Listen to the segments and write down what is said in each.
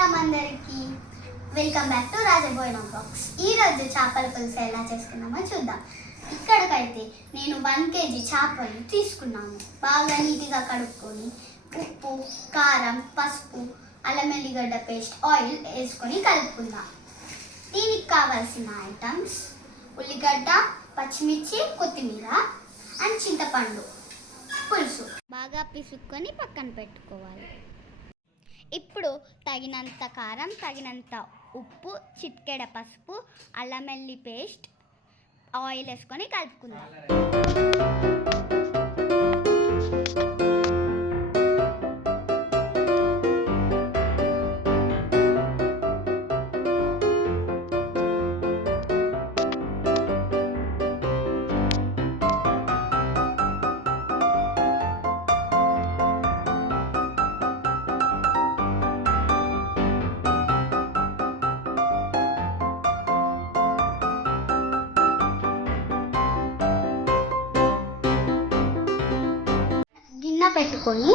నమస్కారం అందరికి. Welcome back to Rajaboina box. ఈరోజు చేపల పులుసు ఎలా చేసుకున్నామో చూద్దాం. ఇక్కడికైతే నేను 1 kg చేపలు తీసుకున్నాను. బాగా నీట్గా కడుక్కొని ఉప్పు, కారం, పసుపు, అల్లం ఎల్లిగడ్డ పేస్ట్, ఆయిల్ వేసుకొని కలుపుకుందాం. దీనికి కావాల్సిన ఐటమ్స్ ఉల్లిగడ్డ, పచ్చిమిర్చి, కొత్తిమీర అండ్ చింతపండు పులుసు బాగా పిసుక్కొని పక్కన పెట్టుకోవాలి. ఇప్పుడు తగినంత కారం, తగినంత ఉప్పు, చిటికెడ పసుపు, అల్లం వెల్లి పేస్ట్, ఆయిల్ వేసుకొని కలుపుకుందాం. గిన్నె పెట్టుకొని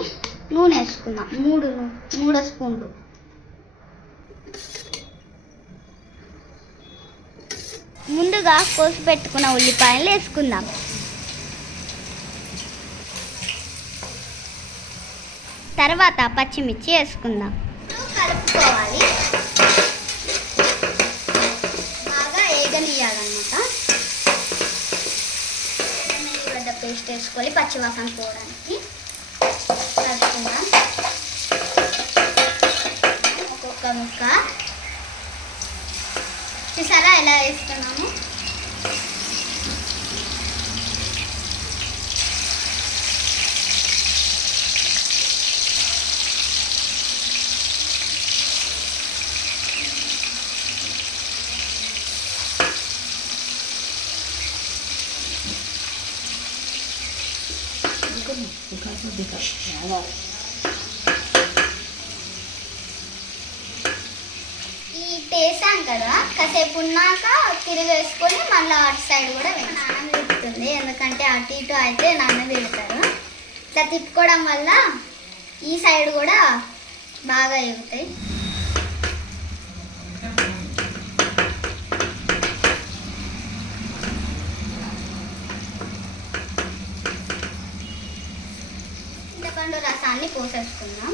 నూనె వేసుకుందాం. 3 స్పూన్లు. ముందుగా కోసి పెట్టుకున్న ఉల్లిపాయలు వేసుకుందాం. తర్వాత పచ్చిమిర్చి వేసుకుందాం. కలుపుకోవాలి. బాగా ఏగనియాలన్నమాట. ఉల్లిగడ్డ పేస్ట్ వేసుకోవాలి పచ్చివాసన పోవడానికి. కలుపుకుందాం. ఒక్కొక్క ముక్క చూసారా ఎలా వేస్తున్నాము. ఈ వేసాం కదా, కాసేపు ఉన్నాక తిరిగేసుకొని మళ్ళీ అటు సైడ్ కూడా నాన్న తిప్పుతుంది. ఎందుకంటే అటు ఇటు అయితే నాన్న తిడతారు. ఇట్లా తిప్పుకోవడం వల్ల ఈ సైడ్ కూడా బాగా ఎగుతాయి. చింతపండు రసాన్ని పోసేసుకుందాం.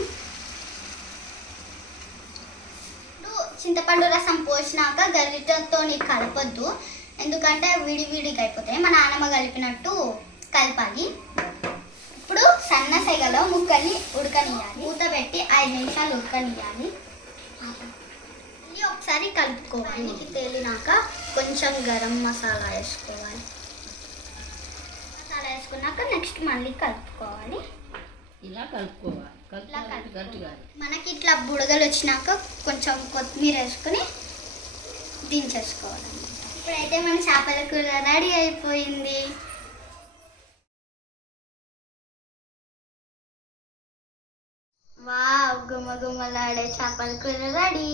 చింతపండు రసం పోసినాక గరిటెతో కలపొద్దు, ఎందుకంటే విడివిడిగా అయిపోతాయి. మా నాన్నమ్మ కలిపినట్టు కలపాలి. ఇప్పుడు సన్న సెగలో ముక్కల్ని ఉడకనియాలి. మూత పెట్టి 5 నిమిషాలు ఉడకనియాలి. మళ్ళీ ఒకసారి కలుపుకోవాలి. తేలినాక కొంచెం గరం మసాలా వేసుకోవాలి. మసాలా వేసుకున్నాక నెక్స్ట్ మళ్ళీ కలుపుకోవాలి. ఇలా కలుపుకోవాలి. మనకి ఇట్లా బుడగలు వచ్చినాక కొంచెం కొత్తిమీర వేసుకొని దించేసుకోవాలి. ఇప్పుడైతే మన చేపల కూర రెడీ అయిపోయింది. వావ్, గుమ్మగుమ్మలాడే చేపల కూర రెడీ.